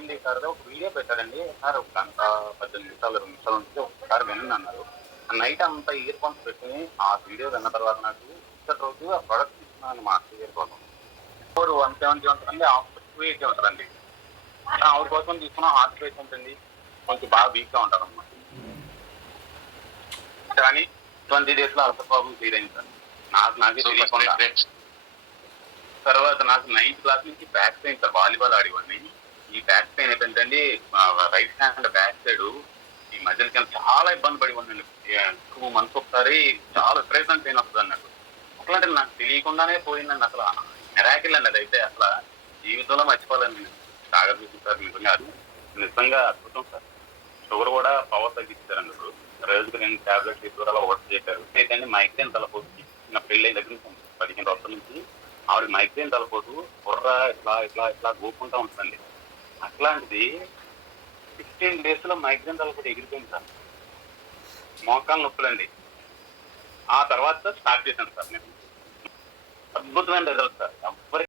AMD sir ఒక video పెట్టారండి. Sir ఒక గంట 18 నిమిషాలు 20 నిమిషాలు ఉంటే ఒకసారి వినండి అన్నారు. నైట్ అంతా ఇయర్ ఫోన్స్ పెట్టుకుని ఆ వీడియో విన్న తర్వాత నాకు ఇప్పటి రోజు ఆ ప్రోడక్ట్ తీసుకున్నాను మా ఇయర్ ఫోన్ 170 ఉంటుందండి, ఆఫర్ 280 ఉంటుందండి. ఆవిడ కోసం తీసుకున్న హార్ట్ రేట్ ఉంటుంది, కొంచెం బాగా వీక్ గా ఉంటారు అన్నమాట. కానీ 20 days లో అల్సర్ ప్రాబ్లం క్లియర్ అయింది సార్. నాకే తెలియకుండా. తర్వాత నాకు 9th క్లాస్ నుంచి బ్యాక్ పెయిన్ సార్, వాలీబాల్ ఆడేవాడిని. ఈ బ్యాక్ పెయిన్ ఏంటంటే రైట్ హ్యాండ్ బ్యాక్ సైడ్ ఈ మధ్యలో కింద చాలా ఇబ్బంది పడి ఉన్నాను. 2 months ఒకసారి చాలా విపరీతం పెయిన్ వస్తుంది అన్నట్టు. అట్లాంటి నాకు తెలియకుండానే పోయిందండి. అసలు మిరాకిల్ అండి అదైతే. అసలు జీవితంలో మర్చిపోలేను. సాగదీసింది సార్, నిజంగా అద్భుతం సార్. షుగర్ కూడా పవర్ తగ్గించారండి. ఇప్పుడు రోజుకు 2 టాబ్లెట్స్ షుగర్ అలా వర్క్ చేశారు. అయితే మైగ్రేన్ తలపోటు నా పెళ్ళైన దగ్గర నుంచి 15 రోజుల నుంచి ఆవిడ మైగ్రేన్ తలపోటు బుర్ర ఇట్లా ఇట్లా ఇట్లా గోకుంటా ఉంటుందండి. అట్లాంటిది 15 days లో మైగ్రేన్ తలపోటు ఎగిరిపోయింది సార్. మోకాలు నొప్పులండి. ఆ తర్వాత స్టార్ట్ చేశాను సార్ నేను. అద్భుతమైన రిజల్ట్ సార్.